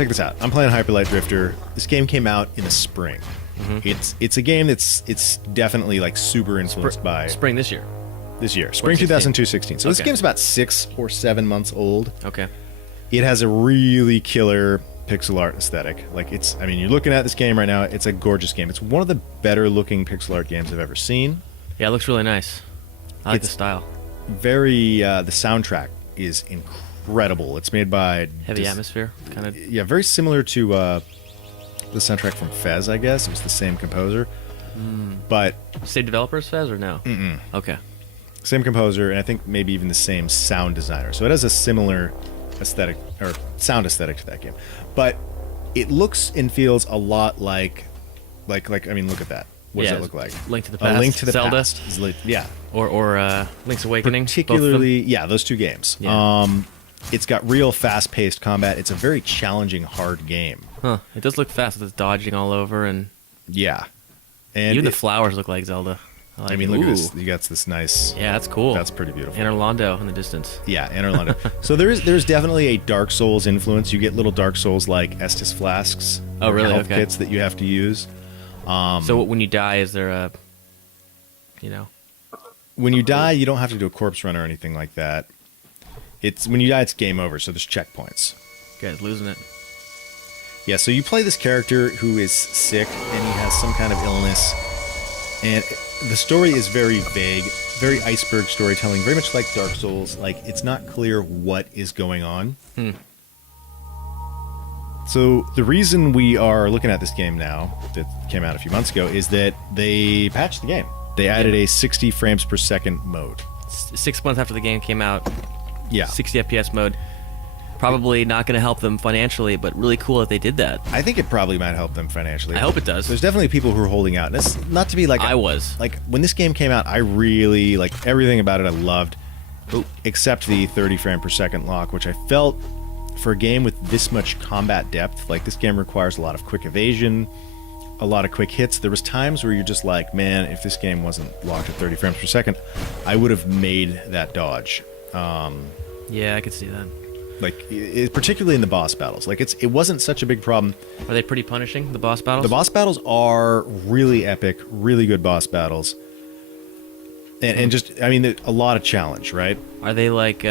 check this out. I'm playing Hyper Light Drifter. This game came out in the spring. It's a game it's definitely like super influenced by spring this year. Spring 2016. So this game's about 6 or 7 months old. Okay. It has a really killer pixel art aesthetic. Like you're looking at this game right now. It's a gorgeous game. It's one of the better looking pixel art games I've ever seen. Yeah, it looks really nice. I like the style. Very the soundtrack is incredible. It's made by Heavy Atmosphere, kind of. Yeah, very similar to the soundtrack from Fez, I guess. It was the same composer. But Same developers, Fez, or no? Okay. Same composer, and I think maybe even the same sound designer. So it has a similar aesthetic or sound aesthetic to that game. But it looks and feels a lot like look at that. What does that look like? Link to the Past. A Link to the Zelda. Past. Yeah. Or Link's Awakening. Particularly, yeah, those two games. Yeah. It's got real fast-paced combat. It's a very challenging, hard game. Huh. It does look fast. It's dodging all over, and yeah, and even the flowers look like Zelda. I mean, look at this. You got this nice. Yeah, that's cool. That's pretty beautiful. And Orlando in the distance. Yeah, and Orlando. So there's definitely a Dark Souls influence. You get little Dark Souls like Estus flasks. Oh, really? Health Okay. kits that you have to use. So when you die, is there a, When you die, you don't have to do a corpse run or anything like that. When you die, it's game over. So there's checkpoints. Guy's losing it. Yeah. So you play this character who is sick and he has some kind of illness, and the story is very vague, very iceberg storytelling, very much like Dark Souls. Like, it's not clear what is going on. So the reason we are looking at this game now, that came out a few months ago, is that they patched the game. They added a 60 frames per second mode. 6 months after the game came out, Yeah. 60 FPS mode. Probably not going to help them financially, but really cool if they did that. I think it probably might help them financially. I hope it does. There's definitely people who are holding out. And it's not to be like... I was. Like, when this game came out, I really... Like, everything about it I loved. Except the 30 frame per second lock, which I felt... For a game with this much combat depth, like, this game requires a lot of quick evasion, a lot of quick hits. There was times where you're just like, man, if this game wasn't locked at 30 frames per second, I would have made that dodge. Yeah, I could see that. Like, particularly in the boss battles. Like, it wasn't such a big problem. Are they pretty punishing, the boss battles? The boss battles are really epic, really good boss battles. And just, I mean, a lot of challenge, right? Are they like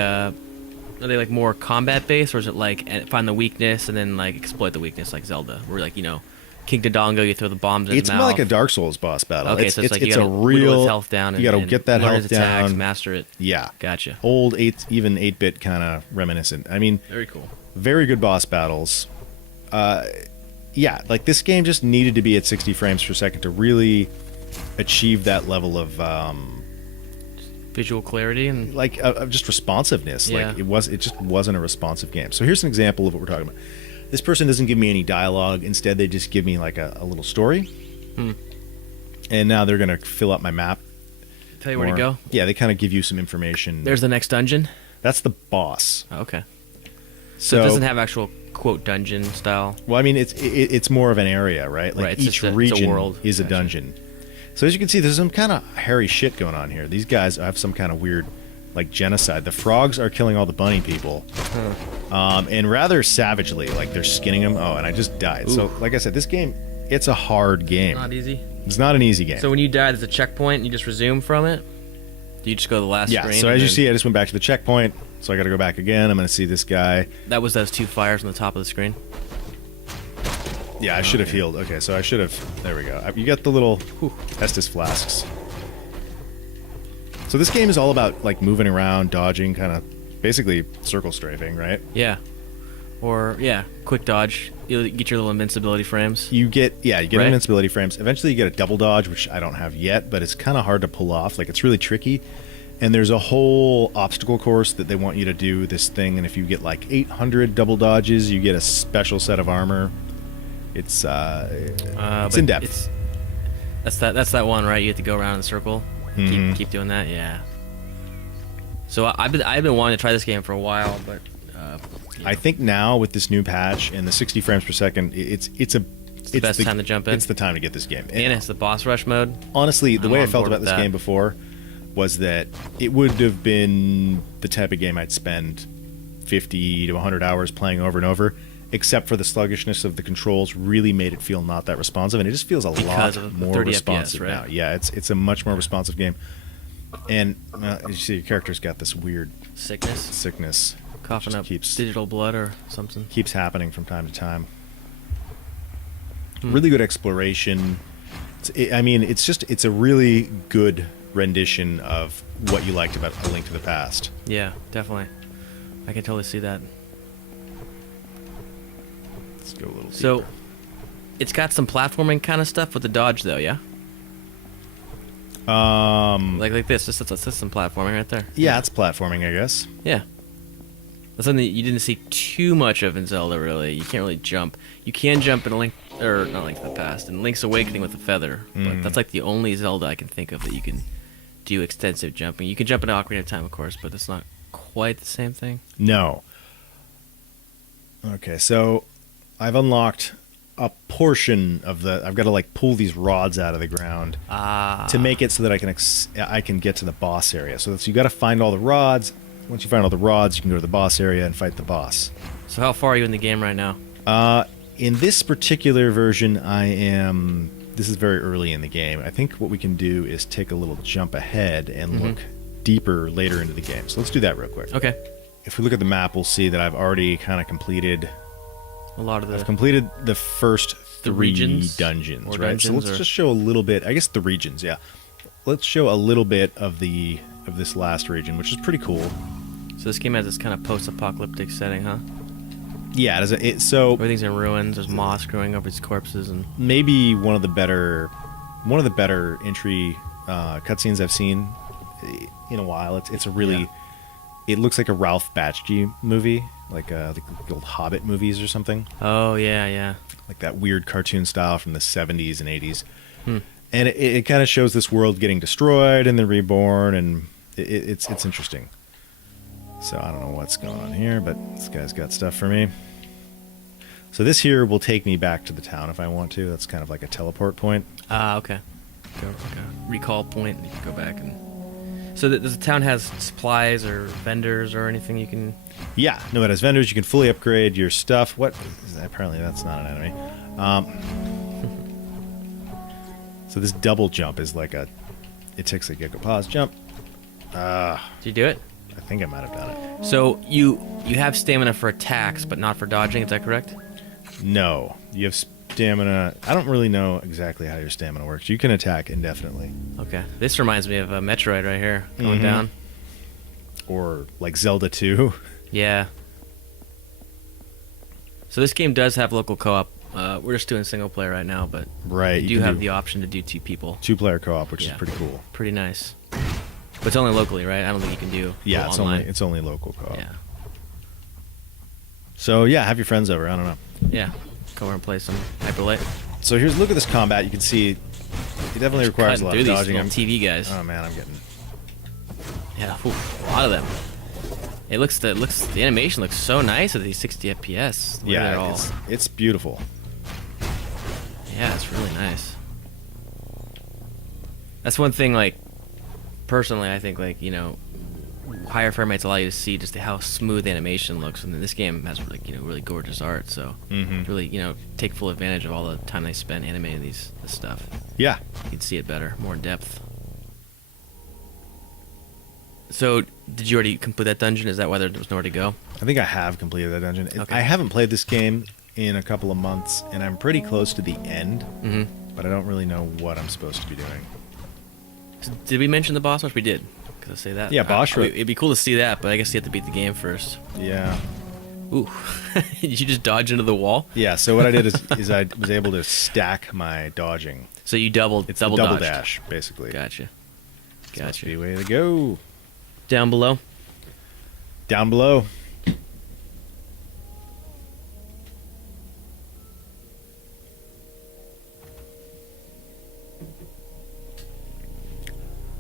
more combat based, or is it like find the weakness and then like exploit the weakness like Zelda, where like King Dodongo, you throw the bombs in It's his more mouth? like a Dark Souls boss battle. Okay, so it's like you a gotta whittle real his health down. And, you got to get that learn health his attacks, down, master it. Yeah, Gotcha. Old 8-bit kind of reminiscent. I mean, Very cool. Very good boss battles. Yeah, like this game just needed to be at 60 frames per second to really achieve that level of Visual clarity and just responsiveness. Yeah. Like it just wasn't a responsive game. So here's an example of what we're talking about. This person doesn't give me any dialogue. Instead, they just give me like a little story. And now they're gonna fill up my map. tell you where to go. Yeah, they kind of give you some information. There's the next dungeon. That's the boss. Oh, okay. So it doesn't have actual quote dungeon style. Well, I mean, it's more of an area, right? Like Right, each it's a region world. is a Gotcha. dungeon. So as you can see, there's some kind of hairy shit going on here. These guys have some kind of weird, like, genocide. The frogs are killing all the bunny people, and rather savagely. Like, they're skinning them. Oh, and I just died. Ooh. So, like I said, this game, it's a hard game. Not easy. It's not an easy game. So when you die, there's a checkpoint, and you just resume from it. Do you just go to the last yeah. screen? So as you see, I just went back to the checkpoint. So I got to go back again. I'm going to see this guy. That was those two fires on the top of the screen. Yeah, I should have healed. Okay, so I should have... There we go. You got the little Estus flasks. So this game is all about, like, moving around, dodging, kind of basically circle strafing, right? Yeah. Or, yeah, quick dodge. You get your little invincibility frames. You get Right. invincibility frames. Eventually you get a double dodge, which I don't have yet, but it's kind of hard to pull off. Like, it's really tricky. And there's a whole obstacle course that they want you to do this thing, and if you get, like, 800 double dodges, you get a special set of armor. It's in depth. That's that one, right? You have to go around in a circle. Keep doing that. Yeah. So I've been wanting to try this game for a while, but I think now with this new patch and the 60 frames per second, it's the best time to jump in. It's the time to get this game. And it's the boss rush mode. Honestly, the way I felt about this that. game before was that it would have been the type of game I'd spend 50 to 100 hours playing over and over, except for the sluggishness of the controls, really made it feel not that responsive, and it just feels a Because lot of more 30 responsive FPS, right? now. Yeah, it's a much more responsive game. And as you see, your character's got this weird Sickness. Coughing Just up keeps- digital blood or something. keeps happening from time to time. Really good exploration. It's a really good rendition of what you liked about A Link to the Past. Yeah, definitely. I can totally see that. Let's go a little deeper. So, it's got some platforming kind of stuff with the dodge, though, yeah? Like this. That's some platforming right there. Yeah, it's platforming, I guess. Yeah. That's something that you didn't see too much of in Zelda, really. You can't really jump. You can jump in not Link to the Past, in Link's Awakening with the feather. But that's like the only Zelda I can think of that you can do extensive jumping. You can jump in Ocarina of Time, of course, but it's not quite the same thing. No. Okay, so I've unlocked a portion of the. I've got to like pull these rods out of the ground to make it so that I can get to the boss area. So you got to find all the rods. Once you find all the rods, you can go to the boss area and fight the boss. So how far are you in the game right now? In this particular version, I am. This is very early in the game. I think what we can do is take a little jump ahead and look deeper later into the game. So let's do that real quick. Okay. If we look at the map, we'll see that I've already kind of completed. A lot of I've completed the first The three regions? dungeons, Or right? So dungeons, let's or- just show a little bit. I guess the regions, yeah. Let's show a little bit of this last region, which is pretty cool. So this game has this kind of post-apocalyptic setting, huh? Yeah, so Everything's in ruins. There's moss growing over its corpses, and maybe one of the better entry cutscenes I've seen in a while. It's a really. Yeah. It looks like a Ralph Bakshi movie, like the old Hobbit movies or something. oh yeah. Like that weird cartoon style from the 70s and 80s. And it kind of shows this world getting destroyed and then reborn, and it's interesting. So I don't know what's going on here, but this guy's got stuff for me. So this here will take me back to the town if I want to. That's kind of like a teleport point. Okay. Go like a recall point, and you can go back and. So does the town has supplies or vendors or anything you can? Yeah, no, it has vendors. You can fully upgrade your stuff. What? Apparently that's not an enemy. So this double jump is like it takes a Gecko pause jump. Did you do it? I think I might have done it. So you have stamina for attacks, but not for dodging. Is that correct? No, you have stamina. I don't really know exactly how your stamina works. You can attack indefinitely. Okay. This reminds me of a Metroid right here, going down. Or like Zelda 2. Yeah. So this game does have local co-op. We're just doing single player right now, but Right. you do have the option to do 2 people. 2-player co-op, which Yeah. is pretty cool. Pretty nice. But it's only locally, right? I don't think you can do Yeah, it's online. only local co-op. Yeah. So yeah, have your friends over. I don't know. Yeah. Come over and play some Hyper Light. So look at this combat. You can see it definitely requires a lot of through dodging. these little TV guys. Oh man, I'm getting. Yeah, a lot of them. The animation looks so nice at these 60 FPS. The way they're Yeah, all- it's beautiful. Yeah, it's really nice. That's one thing, like, personally, I think, like, higher frame rates allow you to see just how smooth the animation looks, and this game has, like, really gorgeous art, so really, take full advantage of all the time they spend animating this stuff. Yeah. You can see it better, more in depth. So, did you already complete that dungeon? Is that why there was nowhere to go? I think I have completed that dungeon. Okay. I haven't played this game in a couple of months, and I'm pretty close to the end, but I don't really know what I'm supposed to be doing. So did we mention the boss rush? We did. Could I say that? Yeah, boss rush. It'd be cool to see that, but I guess you have to beat the game first. Yeah. Ooh. Did you just dodge into the wall? Yeah, so what I did is I was able to stack my dodging. So you double It's double a double dodged. dash, basically. Gotcha. Must be the way to go. Down below. Down below.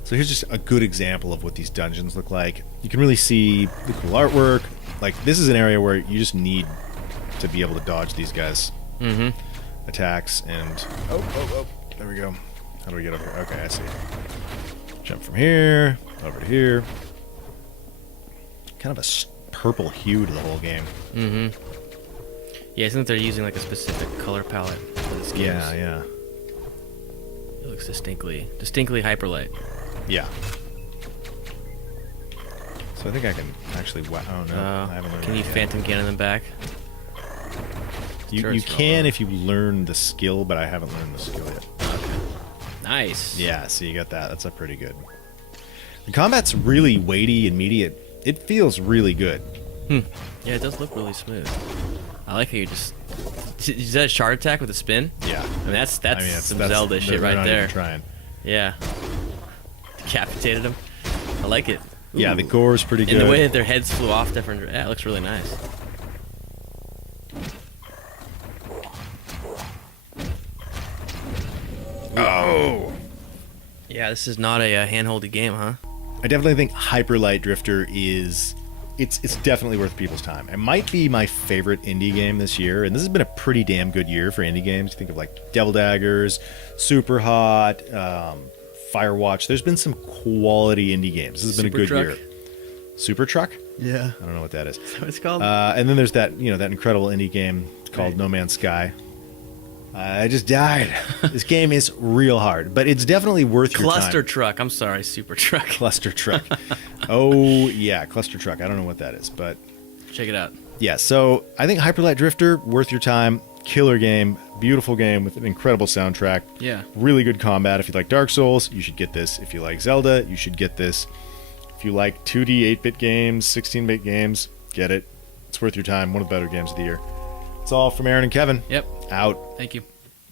So here's just a good example of what these dungeons look like. You can really see the cool artwork. Like, this is an area where you just need to be able to dodge these guys' attacks. And oh, there we go. How do we get over here? Okay, I see. Jump from here over to here. Kind of a purple hue to the whole game. Yeah, I think they're using like a specific color palette for this game. Yeah. It looks distinctly hyperlight. Yeah. So I think I can actually. Oh no, I haven't learned can you that yet. phantom cannon them back? You can if you learn the skill, but I haven't learned the skill yet. Nice. Yeah, so you got that. That's a pretty good. The combat's really weighty and meaty. It feels really good. Yeah, it does look really smooth. I like how you just. Is that a shard attack with a spin? Yeah. I mean, that's some Zelda shit they're right not there. Even trying. Yeah. Decapitated him. I like it. Yeah, the Ooh. gore's pretty good. And the way that their heads flew off different. Yeah, it looks really nice. Oh! Yeah, this is not a hand-holdy game, huh? I definitely think Hyper Light Drifter is... It's definitely worth people's time. It might be my favorite indie game this year, and this has been a pretty damn good year for indie games. You think of like Devil Daggers, Super Hot, Firewatch. There's been some quality indie games. This has been a good year. Super Truck? Yeah. I don't know what that is. Is that what it's called? And then there's that that incredible indie game called No Man's Sky. I just died. This game is real hard, but it's definitely worth your time. Cluster Truck. I'm sorry, Super Truck. Cluster Truck. Oh, yeah, Cluster Truck. I don't know what that is, but... Check it out. Yeah, so I think Hyper Light Drifter, worth your time. Killer game. Beautiful game with an incredible soundtrack. Yeah. Really good combat. If you like Dark Souls, you should get this. If you like Zelda, you should get this. If you like 2D 8-bit games, 16-bit games, get it. It's worth your time. One of the better games of the year. That's all from Aaron and Kevin. Yep. Out. Thank you.